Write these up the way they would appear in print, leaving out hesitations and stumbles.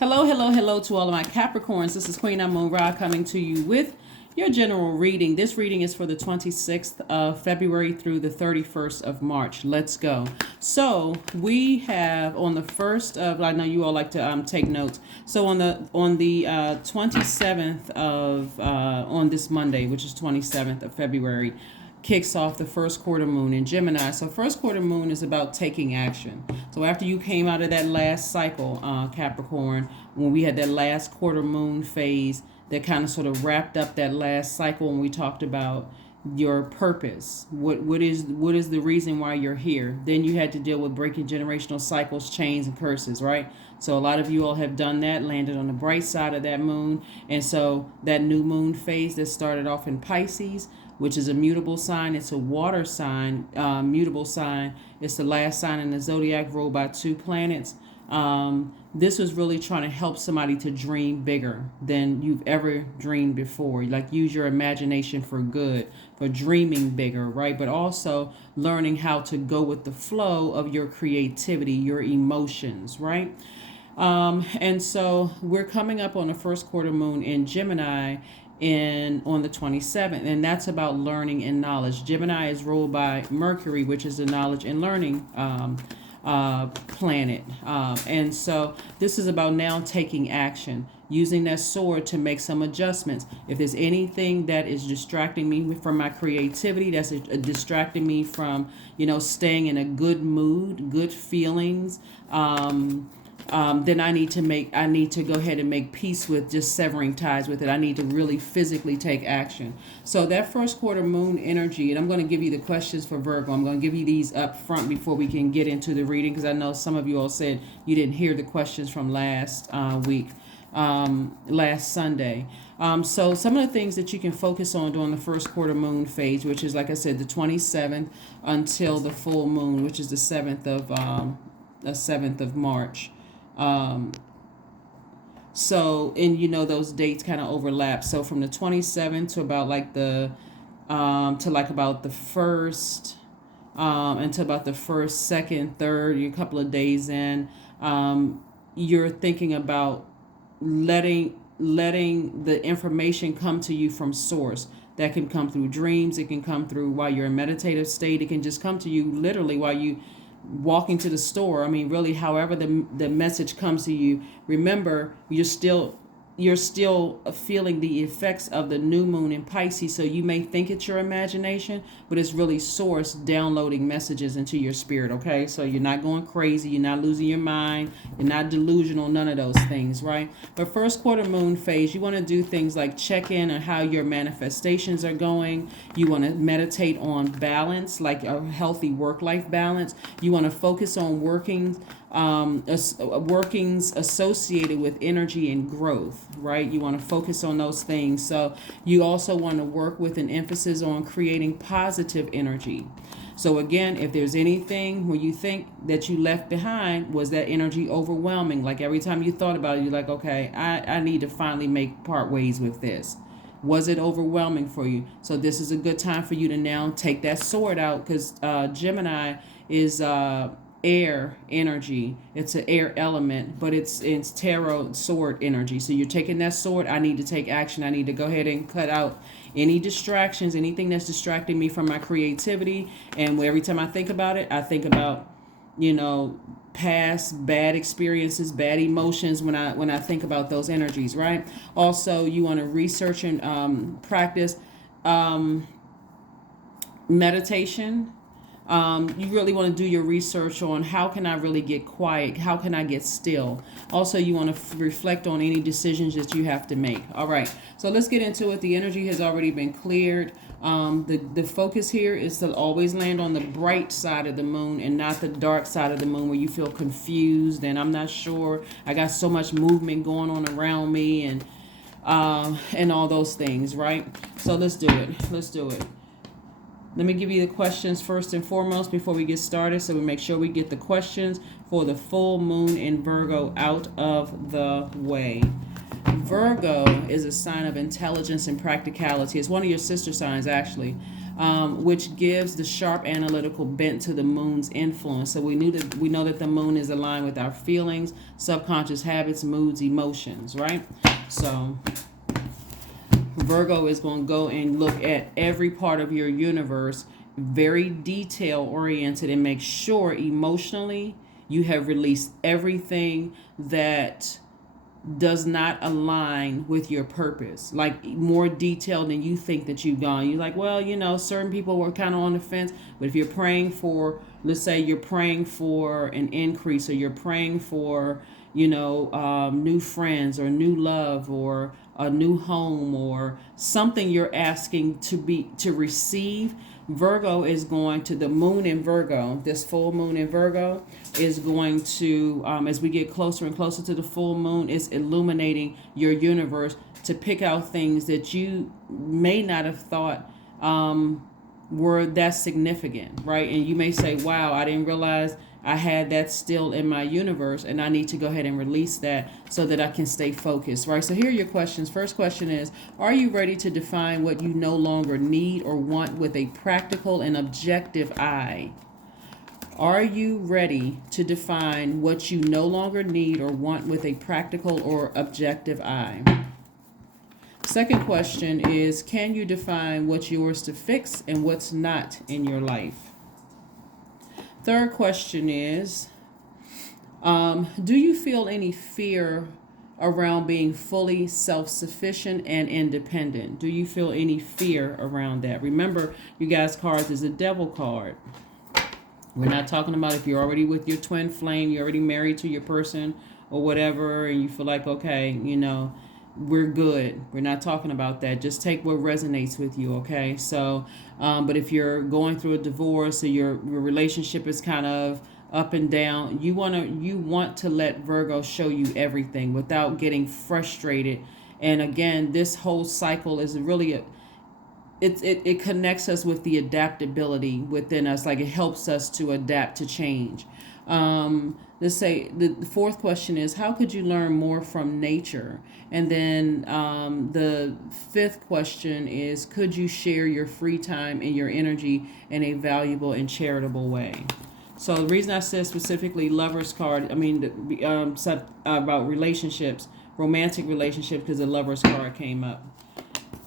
Hello, hello, hello to all of my Capricorns. This is Queen Amun Ra coming to you with your general reading. This reading is for the 26th of February through the 31st of March. Let's go. So we have on the first of, I know you all like to take notes. So on the 27th of on this Monday, which is 27th of February, kicks off the first quarter moon in Gemini. So first quarter moon is about taking action. So after you came out of that last cycle, Capricorn, when we had that last quarter moon phase that kind of sort of wrapped up that last cycle, and we talked about your purpose, what is the reason why you're here. Then you had to deal with breaking generational cycles, chains, and curses, right? So a lot of you all have done that, landed on the bright side of that moon. And so that new moon phase that started off in Pisces, which is a mutable sign. It's a water sign, mutable sign. It's the last sign in the Zodiac, ruled by two planets. This was really trying to help somebody to dream bigger than you've ever dreamed before. Like use your imagination for good, for dreaming bigger, right? But also learning how to go with the flow of your creativity, your emotions, right? And so we're coming up on the first quarter moon in Gemini on the 27th, and that's about learning and knowledge. Gemini is ruled by Mercury, which is the knowledge and learning planet. And so this is about now taking action, using that sword to make some adjustments. If there's anything that is distracting me from my creativity, that's distracting me from, staying in a good mood, good feelings, then I need to go ahead and make peace with just severing ties with it. I need to really physically take action. So that first quarter moon energy, and I'm going to give you the questions for Virgo. I'm going to give you these up front before we can get into the reading, because I know some of you all said you didn't hear the questions from last week, last Sunday. So some of the things that you can focus on during the first quarter moon phase, which is, like I said, the 27th until the full moon, which is the 7th of March. So, and those dates kind of overlap. So from the 27th to about like about the first, until about the first, second, third, a couple of days in, you're thinking about letting the information come to you from source. That can come through dreams. It can come through while you're in meditative state. It can just come to you literally while you walking to the store. I mean, really, however the message comes to you, remember, you're still feeling the effects of the new moon in Pisces. So you may think it's your imagination, but it's really source downloading messages into your spirit. Okay, so you're not going crazy, you're not losing your mind, you're not delusional, none of those things, right? But first quarter moon phase, you want to do things like check in on how your manifestations are going. You want to meditate on balance, like a healthy work-life balance. You want to focus on workings associated with energy and growth, right? You want to focus on those things. So you also want to work with an emphasis on creating positive energy. So again, if there's anything where you think that you left behind, was that energy overwhelming? Like every time you thought about it, you're like, okay, I need to finally part ways with this. Was it overwhelming for you? So this is a good time for you to now take that sword out, because Gemini is air energy. It's an air element, but it's tarot sword energy. So you're taking that sword. I need to take action. I need to go ahead and cut out any distractions, anything that's distracting me from my creativity. And every time I think about it, I think about past bad experiences, bad emotions when I think about those energies, right? Also, you want to research and practice meditation. You really want to do your research on how can I really get quiet? How can I get still? Also, you want to reflect on any decisions that you have to make. All right, so let's get into it. The energy has already been cleared. The focus here is to always land on the bright side of the moon and not the dark side of the moon where you feel confused and I'm not sure. I got so much movement going on around me and all those things, right? So let's do it. Let me give you the questions first and foremost before we get started, so we make sure we get the questions for the full moon in Virgo out of the way. Virgo is a sign of intelligence and practicality. It's one of your sister signs, actually. which gives the sharp analytical bent to the moon's influence. So we know that the moon is aligned with our feelings, subconscious habits, moods, emotions, right? So Virgo is going to go and look at every part of your universe, very detail oriented, and make sure emotionally you have released everything that does not align with your purpose, like more detailed than you think that you've gone. You're like, well, certain people were kind of on the fence, but if you're praying for, let's say you're praying for an increase, or you're praying for, new friends or new love or a new home or something you're asking to receive, Virgo is going to, the moon in Virgo, this full moon in Virgo is going to, as we get closer and closer to the full moon, is illuminating your universe to pick out things that you may not have thought were that significant, right? And you may say, wow, I didn't realize I had that still in my universe, and I need to go ahead and release that so that I can stay focused, right? So here are your questions. First question is, are you ready to define what you no longer need or want with a practical and objective eye? Are you ready to define what you no longer need or want with a practical or objective eye? Second question is, can you define what's yours to fix and what's not in your life? Third question is, do you feel any fear around being fully self-sufficient and independent? Do you feel any fear around that? Remember, you guys' cards is a devil card. We're not talking about if you're already with your twin flame, you're already married to your person or whatever, and you feel like, okay, we're good. We're not talking about that. Just take what resonates with you, okay? So, but if you're going through a divorce or your relationship is kind of up and down, you want to let Virgo show you everything without getting frustrated. And again, this whole cycle is really it connects us with the adaptability within us. Like, it helps us to adapt to change. Let's say the fourth question is, how could you learn more from nature? And then the fifth question is, could you share your free time and your energy in a valuable and charitable way? So the reason I said specifically Lover's card, about relationships, romantic relationships, because the Lover's card came up.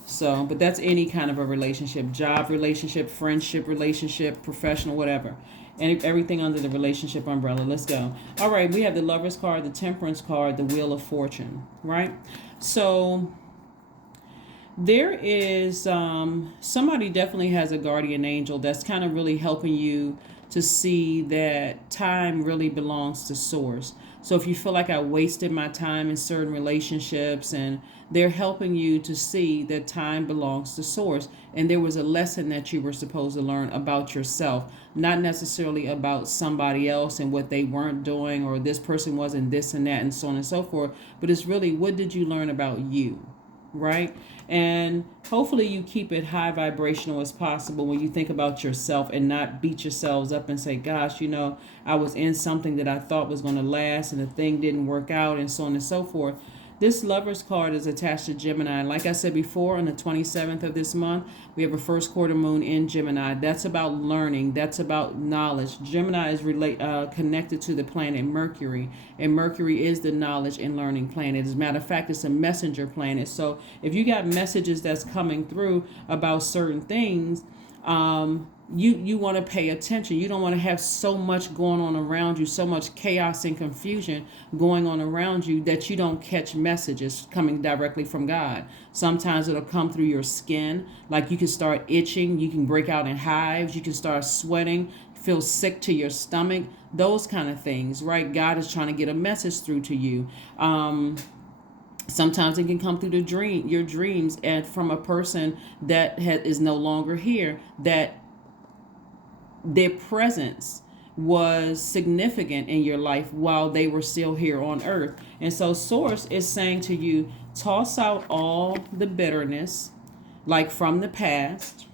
So, but that's any kind of a relationship, job relationship, friendship relationship, professional, whatever. And everything under the relationship umbrella. Let's go. All right, we have the Lover's card, the Temperance card, the Wheel of Fortune, right? So there is somebody definitely has a guardian angel that's kind of really helping you to see that time really belongs to Source. So if you feel like I wasted my time in certain relationships, and they're helping you to see that time belongs to Source, and there was a lesson that you were supposed to learn about yourself, not necessarily about somebody else and what they weren't doing, or this person wasn't this and that and so on and so forth, but it's really, what did you learn about you, right? And hopefully you keep it high vibrational as possible when you think about yourself, and not beat yourselves up and say, gosh, I was in something that I thought was going to last and the thing didn't work out, and so on and so forth. This Lover's card is attached to Gemini. Like I said before, on the 27th of this month, we have a first quarter moon in Gemini. That's about learning. That's about knowledge. Gemini is connected to the planet Mercury, and Mercury is the knowledge and learning planet. As a matter of fact, it's a messenger planet. So if you got messages that's coming through about certain things, you want to pay attention. You don't want to have so much going on around you, so much chaos and confusion going on around you, that you don't catch messages coming directly from God. Sometimes it'll come through your skin, like you can start itching, you can break out in hives, you can start sweating, feel sick to your stomach, those kind of things, right? God is trying to get a message through to you. Sometimes it can come through your dreams, and from a person that is no longer here, that their presence was significant in your life while they were still here on earth. And so Source is saying to you, toss out all the bitterness, like from the past.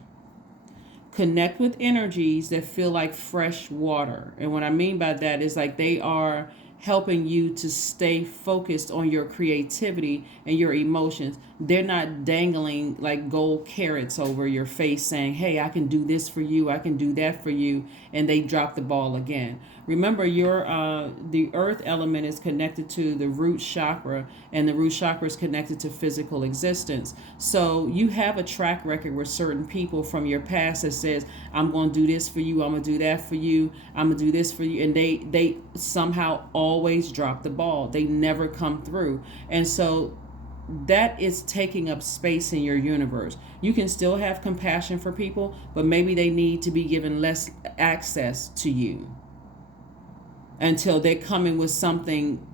Connect with energies that feel like fresh water. And what I mean by that is, like, they are helping you to stay focused on your creativity and your emotions. They're not dangling like gold carrots over your face saying, hey, I can do this for you, I can do that for you, and they drop the ball again. Remember, the earth element is connected to the root chakra, and the root chakra is connected to physical existence. So you have a track record with certain people from your past that says, I'm going to do this for you, I'm going to do that for you, I'm going to do this for you, and they somehow always drop the ball. They never come through. And so that is taking up space in your universe. You can still have compassion for people, but maybe they need to be given less access to you until they're coming with something,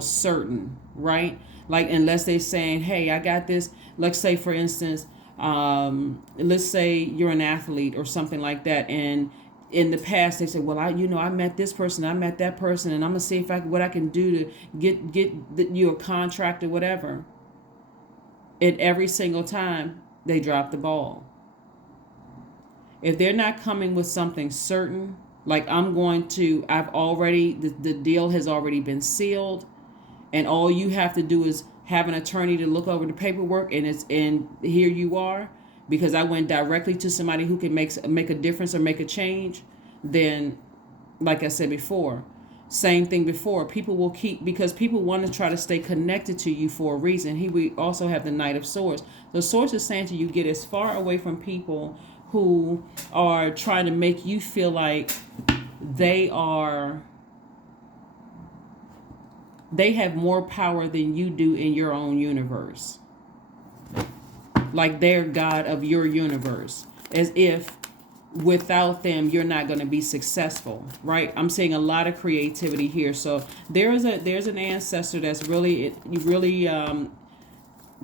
certain, right? Like, unless they're saying, hey, I got this. Let's say, for instance, let's say you're an athlete or something like that, and in the past they said, well, I met this person, I met that person, and I'm gonna see what I can do to get you a contract or whatever. And every single time they drop the ball. If they're not coming with something certain, like the deal has already been sealed, and all you have to do is have an attorney to look over the paperwork, and here you are, because I went directly to somebody who can make a difference or make a change. Then, like I said before, same thing before, people will because people want to try to stay connected to you for a reason. We also have the Knight of Swords. The Swords is saying to you, get as far away from people who are trying to make you feel like they have more power than you do in your own universe. Like they're God of your universe. As if without them you're not going to be successful, right? I'm seeing a lot of creativity here. So there's an ancestor that's really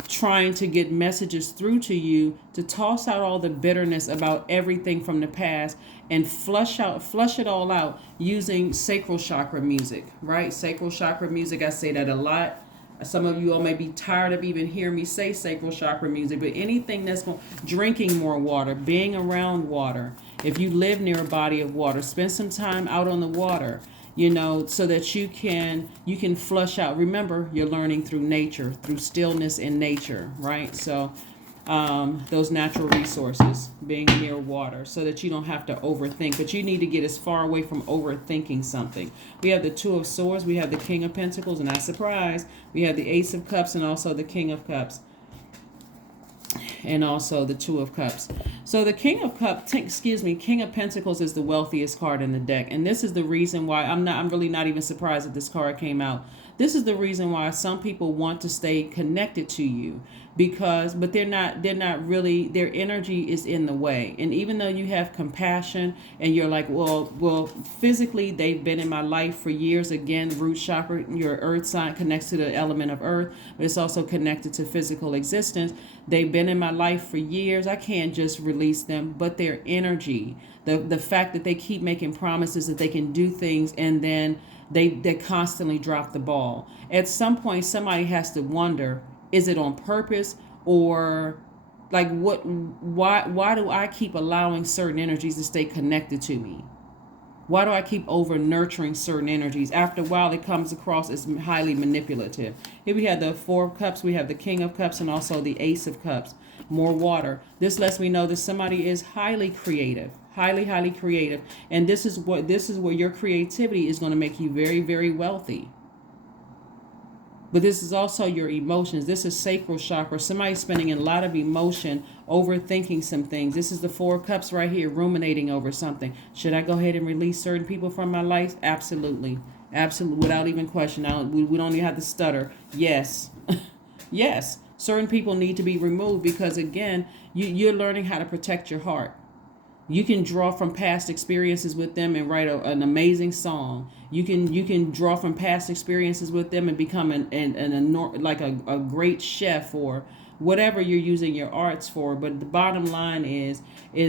trying to get messages through to you to toss out all the bitterness about everything from the past and flush it all out using sacral chakra music, right? Sacral chakra music, I say that a lot. Some of you all may be tired of even hearing me say sacral chakra music, but anything that's drinking more water, being around water. If you live near a body of water, spend some time out on the water, so that you can flush out. Remember, you're learning through nature, through stillness in nature, right? So those natural resources, being near water, so that you don't have to overthink. But you need to get as far away from overthinking something. We have the Two of Swords, we have the King of Pentacles, and not surprised, we have the Ace of Cups and also the King of Cups. And also the Two of Cups. So the King of Pentacles is the wealthiest card in the deck. And this is the reason why I'm really not even surprised that this card came out. This is the reason why some people want to stay connected to you, but they're not really, their energy is in the way. And even though you have compassion and you're like, well, physically they've been in my life for years. Again, root chakra, your earth sign connects to the element of earth, but it's also connected to physical existence. They've been in my life for years. I can't just release them, but their energy, the fact that they keep making promises that they can do things, and then they constantly drop the ball. At some point, somebody has to wonder, is it on purpose, or like why do I keep allowing certain energies to stay connected to me? Why do I keep over nurturing certain energies? After a while, it comes across as highly manipulative. Here we have the Four of Cups, we have the King of Cups, and also the Ace of Cups. More water. This lets me know that somebody is highly creative, highly creative, and this is where your creativity is going to make you very, very wealthy. But this is also your emotions. This is sacral chakra. Somebody's spending a lot of emotion overthinking some things. This is the Four of Cups right here, ruminating over something. Should I go ahead and release certain people from my life? Absolutely. Absolutely. Without even question. We don't even have to stutter. Yes. Yes. Certain people need to be removed because, again, you're learning how to protect your heart. You can draw from past experiences with them and write an amazing song. You can draw from past experiences with them and become a great chef or whatever you're using your arts for. But the bottom line is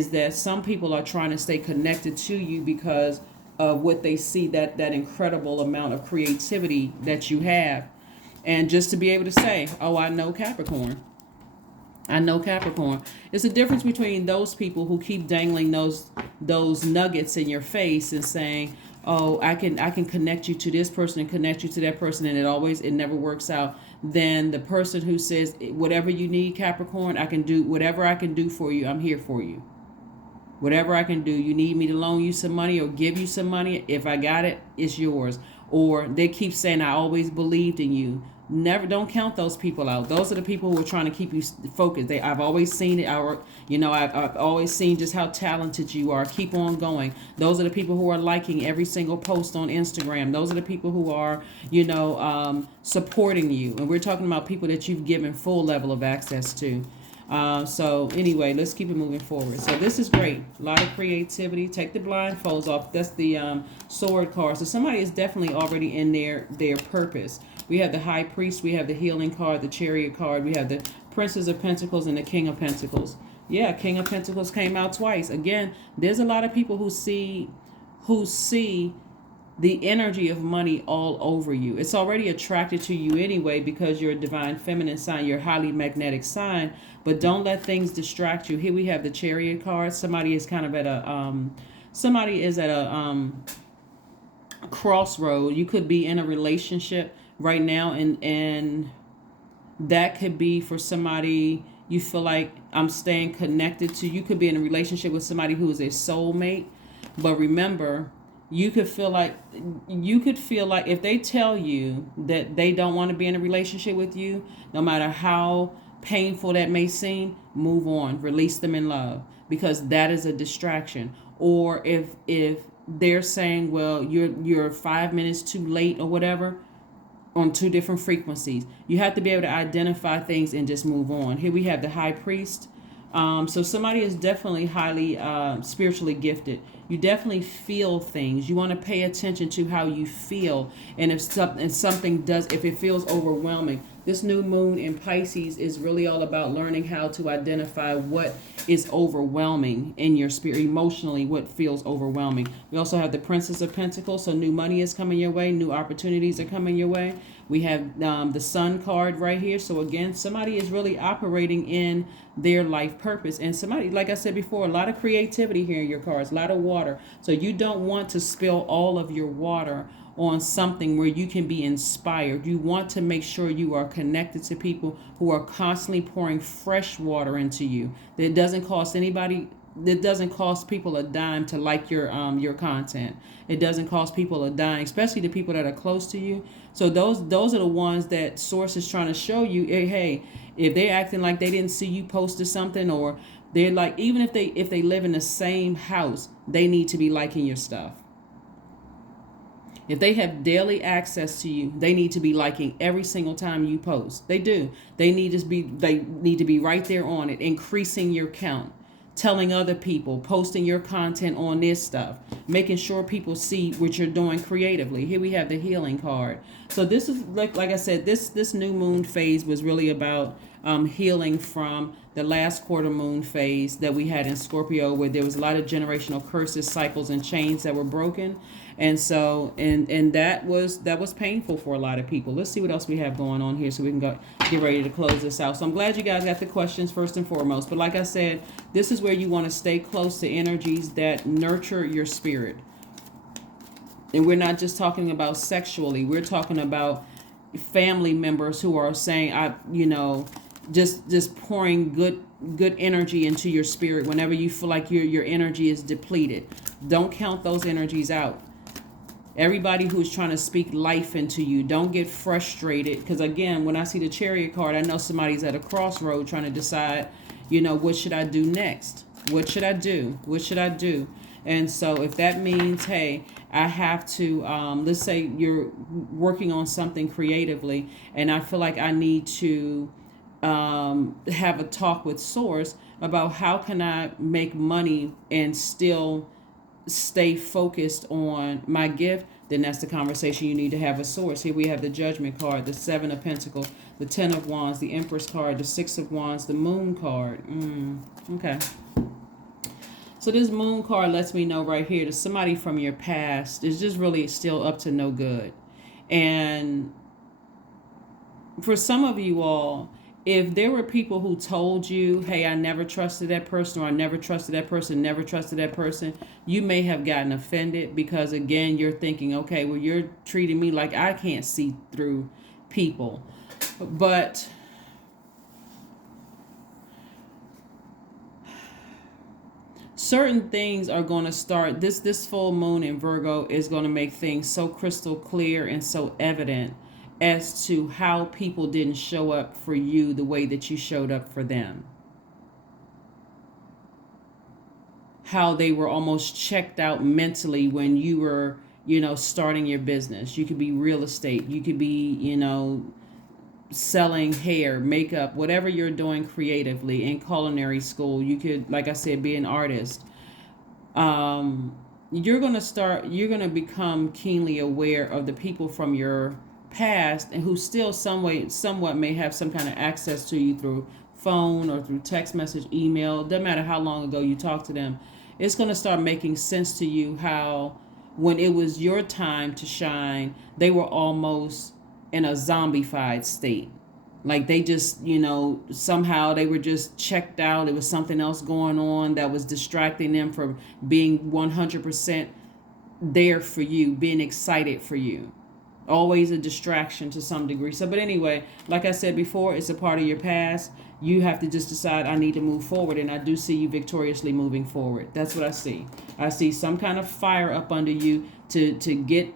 that some people are trying to stay connected to you because of what they see, that incredible amount of creativity that you have. And just to be able to say, oh, I know Capricorn. I know Capricorn. It's a difference between those people who keep dangling those nuggets in your face and saying, oh, I can connect you to this person and connect you to that person, and it never works out, then the person who says, whatever you need, Capricorn, I can do whatever I can do for you. I'm here for you. Whatever I can do. You need me to loan you some money or give you some money, if I got it, it's yours. Or they keep saying, I always believed in you. Never, don't count those people out. Those are the people who are trying to keep you focused. I've always seen it. I've always seen just how talented you are. Keep on going. Those are the people who are liking every single post on Instagram. Those are the people who are, supporting you. And we're talking about people that you've given full level of access to. So anyway, let's keep it moving forward. So this is great. A lot of creativity. Take the blindfolds off. That's the sword card. So somebody is definitely already in their purpose. We have the High Priest. We have the Healing card, the Chariot card. We have the Princess of Pentacles and the King of Pentacles. Yeah, King of Pentacles came out twice. Again, there's a lot of people who see the energy of money all over you. It's already attracted to you anyway because you're a divine feminine sign. You're a highly magnetic sign. But don't let things distract you. Here we have the Chariot card. Somebody is kind of at a crossroad. You could be in a relationship right now, and that could be for somebody you feel like I'm staying connected to. You could be in a relationship with somebody who is a soulmate. But remember, you could feel like if they tell you that they don't want to be in a relationship with you, no matter how painful that may seem, move on, release them in love, because that is a distraction. Or if they're saying, well, you're 5 minutes too late or whatever, on two different frequencies, you have to be able to identify things and just move on. Here we have the High Priest. So somebody is definitely highly spiritually gifted. You definitely feel things. You want to pay attention to how you feel. And if it feels overwhelming, this new moon in Pisces is really all about learning how to identify what is overwhelming in your spirit, emotionally, what feels overwhelming. We also have the Princess of Pentacles. So new money is coming your way. New opportunities are coming your way. We have the Sun card right here. So again, somebody is really operating in their life purpose. And somebody, like I said before, a lot of creativity here in your cards, a lot of water. So you don't want to spill all of your water on something where you can be inspired. You want to make sure you are connected to people who are constantly pouring fresh water into you. That doesn't cost anybody. It doesn't cost people a dime to like your content. It doesn't cost people a dime, especially the people that are close to you. So those are the ones that Source is trying to show you. Hey, if they're acting like they didn't see you posted something, or they're like, even if they live in the same house, they need to be liking your stuff. If they have daily access to you, they need to be liking every single time you post. They do. They need to be right there on it, increasing your count, telling other people, posting your content on this stuff, making sure people see what you're doing creatively. Here we have the Healing card. So this is like I said, this new moon phase was really about healing from the last quarter moon phase that we had in Scorpio, where there was a lot of generational curses, cycles, and chains that were broken. And so, and that was painful for a lot of people. Let's see what else we have going on here so we can get ready to close this out. So I'm glad you guys got the questions first and foremost. But like I said, this is where you want to stay close to energies that nurture your spirit. And we're not just talking about sexually. We're talking about family members who are saying, just pouring good energy into your spirit whenever you feel like your energy is depleted. Don't count those energies out. Everybody who's trying to speak life into you, don't get frustrated. Because again, when I see the Chariot card, I know somebody's at a crossroad trying to decide, what should I do next? What should I do? What should I do? And so if that means, hey, I have to, let's say you're working on something creatively, and I feel like I need to have a talk with Source about how can I make money and still stay focused on my gift, then that's the conversation you need to have with Source. Here we have the Judgment card, the Seven of Pentacles, the Ten of Wands, the Empress card, the Six of Wands, the Moon card. Okay. So this Moon card lets me know right here that somebody from your past is just really still up to no good. And for some of you all, if there were people who told you, hey, I never trusted that person, or I never trusted that person, never trusted that person, you may have gotten offended because, again, you're thinking, okay, well, you're treating me like I can't see through people. But certain things are going to start, this full moon in Virgo is going to make things so crystal clear and so evident as to how people didn't show up for you the way that you showed up for them. How they were almost checked out mentally when you were, starting your business. You could be real estate, you could be, selling hair, makeup, whatever you're doing creatively. In culinary school, you could, like I said, be an artist. You're going to become keenly aware of the people from your past and who still somewhat may have some kind of access to you through phone or through text message, email. Doesn't matter how long ago you talked to them. It's going to start making sense to you how when it was your time to shine, they were almost in a zombified state. Like they just, somehow they were just checked out. It was something else going on that was distracting them from being 100% there for you, being excited for you. Always a distraction to some degree. So, but anyway, like I said before, it's a part of your past. You have to just decide, I need to move forward. And I do see you victoriously moving forward. That's what I see. I see some kind of fire up under you to get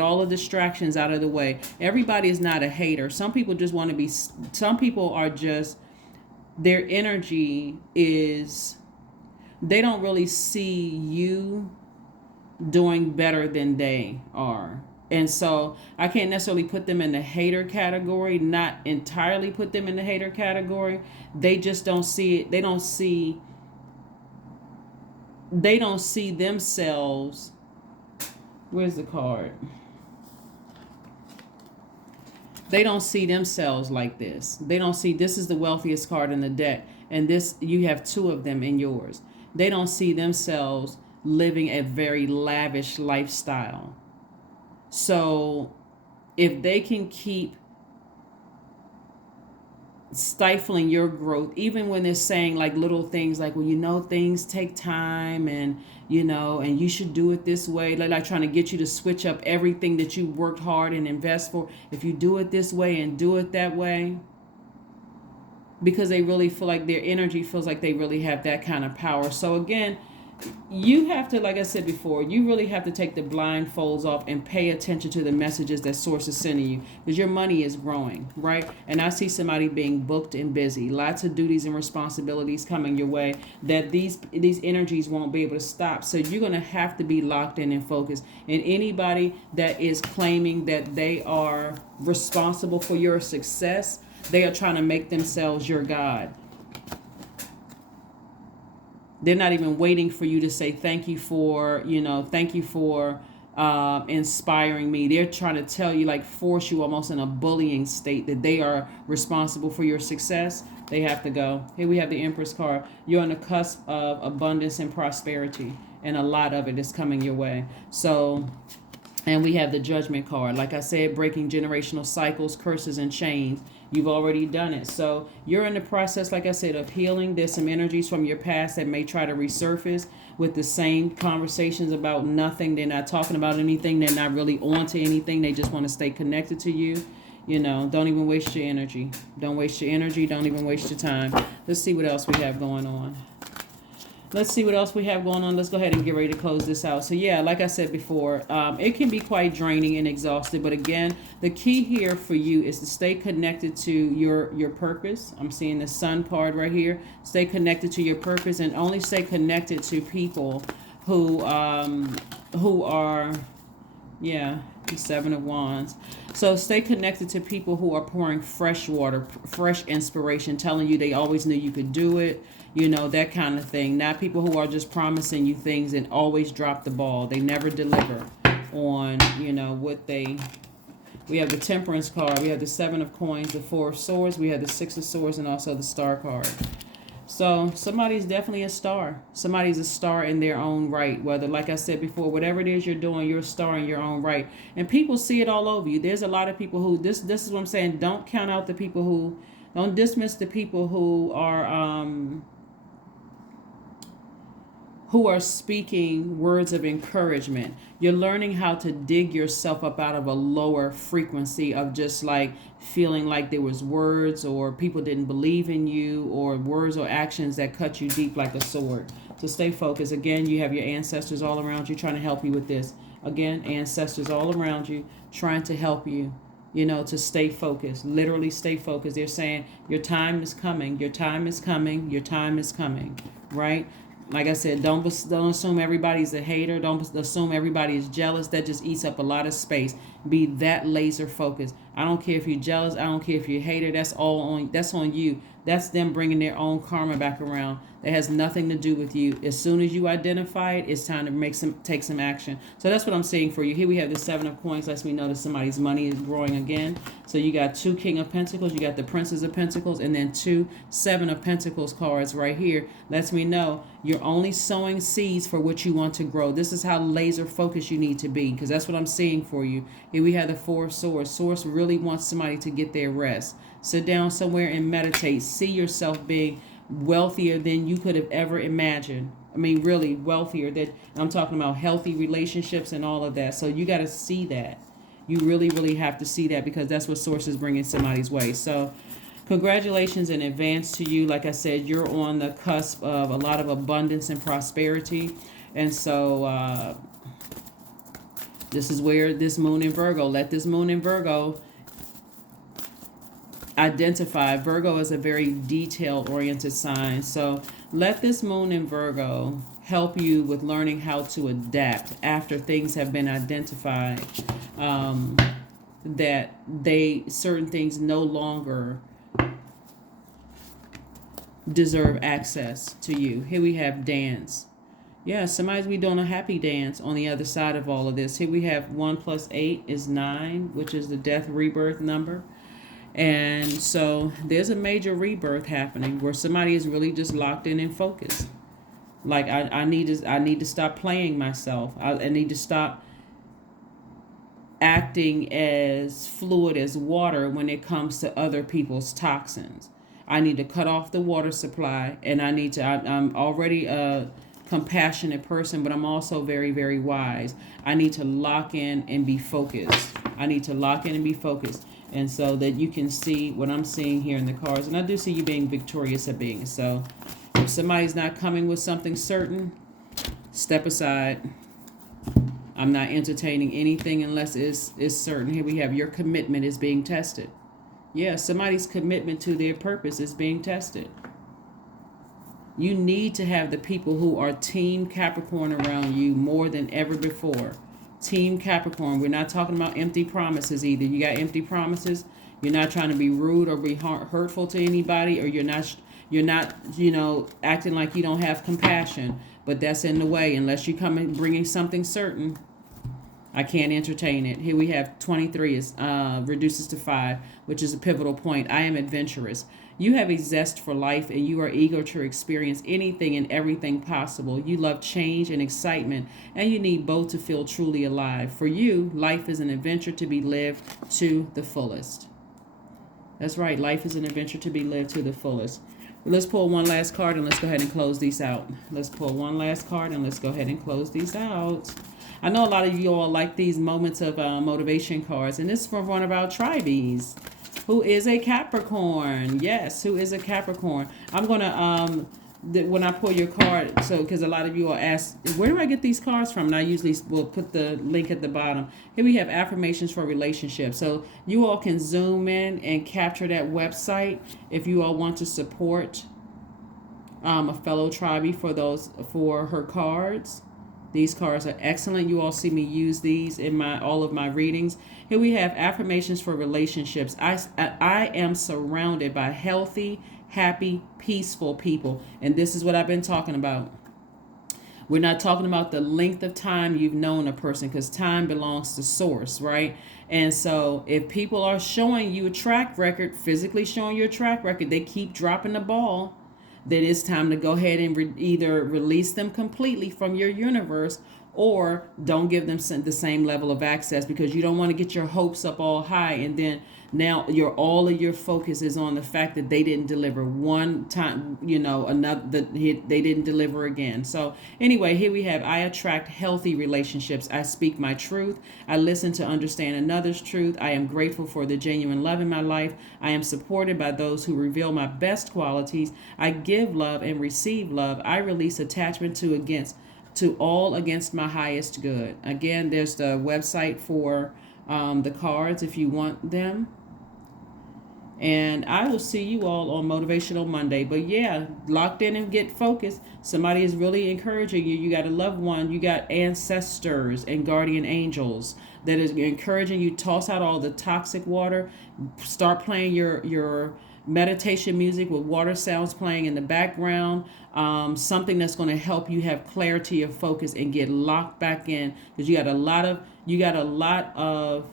all the distractions out of the way. Everybody is not a hater. Some people just want to be, some people are just, their energy is, they don't really see you doing better than they are. And so I can't necessarily put them in the hater category, not entirely put them in the hater category. They just don't see it. They don't see themselves. Where's the card? They don't see themselves like this. They don't see, this is the wealthiest card in the deck. And this, you have two of them in yours. They don't see themselves living a very lavish lifestyle. So if they can keep stifling your growth, even when they're saying like little things like, well, things take time and, and you should do it this way. Like trying to get you to switch up everything that you worked hard and invest for. If you do it this way and do it that way, because they really feel like their energy feels like they really have that kind of power. So again, you have to, like I said before, you really have to take the blindfolds off and pay attention to the messages that source is sending you, because your money is growing, right? And I see somebody being booked and busy, lots of duties and responsibilities coming your way that these energies won't be able to stop. So you're going to have to be locked in and focused. And anybody that is claiming that they are responsible for your success, they are trying to make themselves your God. They're not even waiting for you to say thank you for inspiring me. They're trying to tell you, like force you almost in a bullying state, that they are responsible for your success. They have to go. Here we have the Empress card. You're on the cusp of abundance and prosperity, and a lot of it is coming your way. So, and we have the Judgment card. Like I said, breaking generational cycles, curses, and chains. You've already done it. So you're in the process, like I said, of healing. There's some energies from your past that may try to resurface with the same conversations about nothing. They're not talking about anything. They're not really on to anything. They just want to stay connected to you. Don't even waste your energy. Don't waste your energy. Don't even waste your time. Let's see what else we have going on. Let's see what else we have going on. Let's go ahead and get ready to close this out. So yeah, like I said before, it can be quite draining and exhausted. But again, the key here for you is to stay connected to your purpose. I'm seeing the Sun card right here. Stay connected to your purpose, and only stay connected to people who are, yeah, the Seven of Wands. So stay connected to people who are pouring fresh water, fresh inspiration, telling you they always knew you could do it. That kind of thing. Not people who are just promising you things and always drop the ball. They never deliver on, what they... We have the Temperance card. We have the Seven of Coins, the Four of Swords. We have the Six of Swords, and also the Star card. So somebody's definitely a star. Somebody's a star in their own right. Whether, like I said before, whatever it is you're doing, you're a star in your own right. And people see it all over you. There's a lot of people who... This is what I'm saying. Don't count out the people who Don't dismiss the people who are speaking words of encouragement. You're learning how to dig yourself up out of a lower frequency of just like feeling like there was words or people didn't believe in you, or words or actions that cut you deep like a sword. So stay focused. Again, you have your ancestors all around you trying to help you with this. Again, ancestors all around you trying to help you, to stay focused. Literally stay focused. They're saying your time is coming. Your time is coming. Your time is coming. Right? Like I said, don't assume everybody's a hater. Don't assume everybody is jealous. That just eats up a lot of space. Be that laser focused. I don't care if you're jealous. I don't care if you're a hater. That's on you. That's them bringing their own karma back around. That has nothing to do with you. As soon as you identify it, it's time to take some action. So that's what I'm saying for you. Here we have the Seven of Coins. Lets me know that somebody's money is growing again. So you got 2 King of Pentacles, you got the Princess of Pentacles, and then 2 Seven of Pentacles cards right here. Lets me know you're only sowing seeds for what you want to grow. This is how laser focused you need to be, because that's what I'm seeing for you. Here we have the 4 of Swords. Source really wants somebody to get their rest. Sit down somewhere and meditate. See yourself being wealthier than you could have ever imagined. I mean, really wealthier. That I'm talking about healthy relationships and all of that. So you got to see that. You really, really have to see that, because that's what Source is bringing somebody's way. So congratulations in advance to you. Like I said, you're on the cusp of a lot of abundance and prosperity. And so this is where this moon in Virgo, let this moon in Virgo identify. Virgo is a very detail-oriented sign. So let this moon in Virgo help you with learning how to adapt after things have been identified, that certain things no longer deserve access to you. Here we have dance. Yeah, somebody's be doing a happy dance on the other side of all of this. Here we have 1 + 8 is 9, which is the death rebirth number. And so there's a major rebirth happening where somebody is really just locked in and focused. Like I need to stop playing myself. I need to stop acting as fluid as water when it comes to other people's toxins. I need to cut off the water supply, and I'm already a compassionate person, but I'm also very, very wise. I need to lock in and be focused. And so that you can see what I'm seeing here in the cards. And I do see you being victorious at being. So if somebody's not coming with something certain, step aside. I'm not entertaining anything unless it's certain. Here we have your commitment is being tested. Yeah, somebody's commitment to their purpose is being tested. You need to have the people who are Team Capricorn around you more than ever before. Team Capricorn. We're not talking about empty promises either. You got empty promises. You're not trying to be rude or be hurtful to anybody, or you're not, acting like you don't have compassion. But that's in the way. Unless you come in bringing something certain, I can't entertain it. Here we have 23 is reduces to 5, which is a pivotal point. I am adventurous. You have a zest for life, and you are eager to experience anything and everything possible. You love change and excitement, and you need both to feel truly alive. For you, life is an adventure to be lived to the fullest. That's right. Life is an adventure to be lived to the fullest. Let's pull one last card, and let's go ahead and close these out. Let's pull one last card, and let's go ahead and close these out. I know a lot of you all like these moments of motivation cards, and this is from one of our tribees, who is a Capricorn. Yes, who is a Capricorn. I'm going to, when I pull your card, so because a lot of you will ask, where do I get these cards from? And I usually will put the link at the bottom. Here we have affirmations for relationships. So you all can zoom in and capture that website if you all want to support a fellow tribee for her cards. These cards are excellent. You all see me use these in all of my readings. Here we have affirmations for relationships. I am surrounded by healthy, happy, peaceful people. And this is what I've been talking about. We're not talking about the length of time you've known a person, because time belongs to source, right? And so if people are showing you a track record, physically showing you a track record, they keep dropping the ball, then it's time to go ahead and either release them completely from your universe, or don't give them the same level of access, because you don't want to get your hopes up all high and then Now all of your focus is on the fact that they didn't deliver one time, they didn't deliver again. So anyway, here we have, I attract healthy relationships. I speak my truth. I listen to understand another's truth. I am grateful for the genuine love in my life. I am supported by those who reveal my best qualities. I give love and receive love. I release attachment to all against my highest good. Again, there's the website for the cards if you want them. And I will see you all on Motivational Monday. But yeah, locked in and get focused. Somebody is really encouraging you. You got a loved one. You got ancestors and guardian angels that is encouraging you. Toss out all the toxic water. Start playing your meditation music with water sounds playing in the background. Something that's going to help you have clarity of focus and get locked back in, because you got a lot of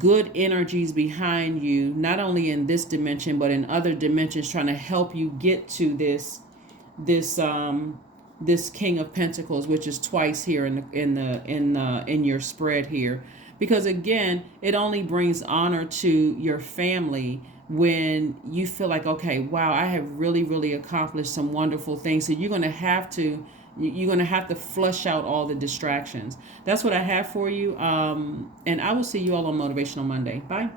good energies behind you, not only in this dimension but in other dimensions, trying to help you get to this King of Pentacles, which is twice here in your spread here. Because again, it only brings honor to your family when you feel like, okay, wow, I have really, really accomplished some wonderful things. So you're going to have to flush out all the distractions. That's what I have for you. And I will see you all on Motivational Monday. Bye.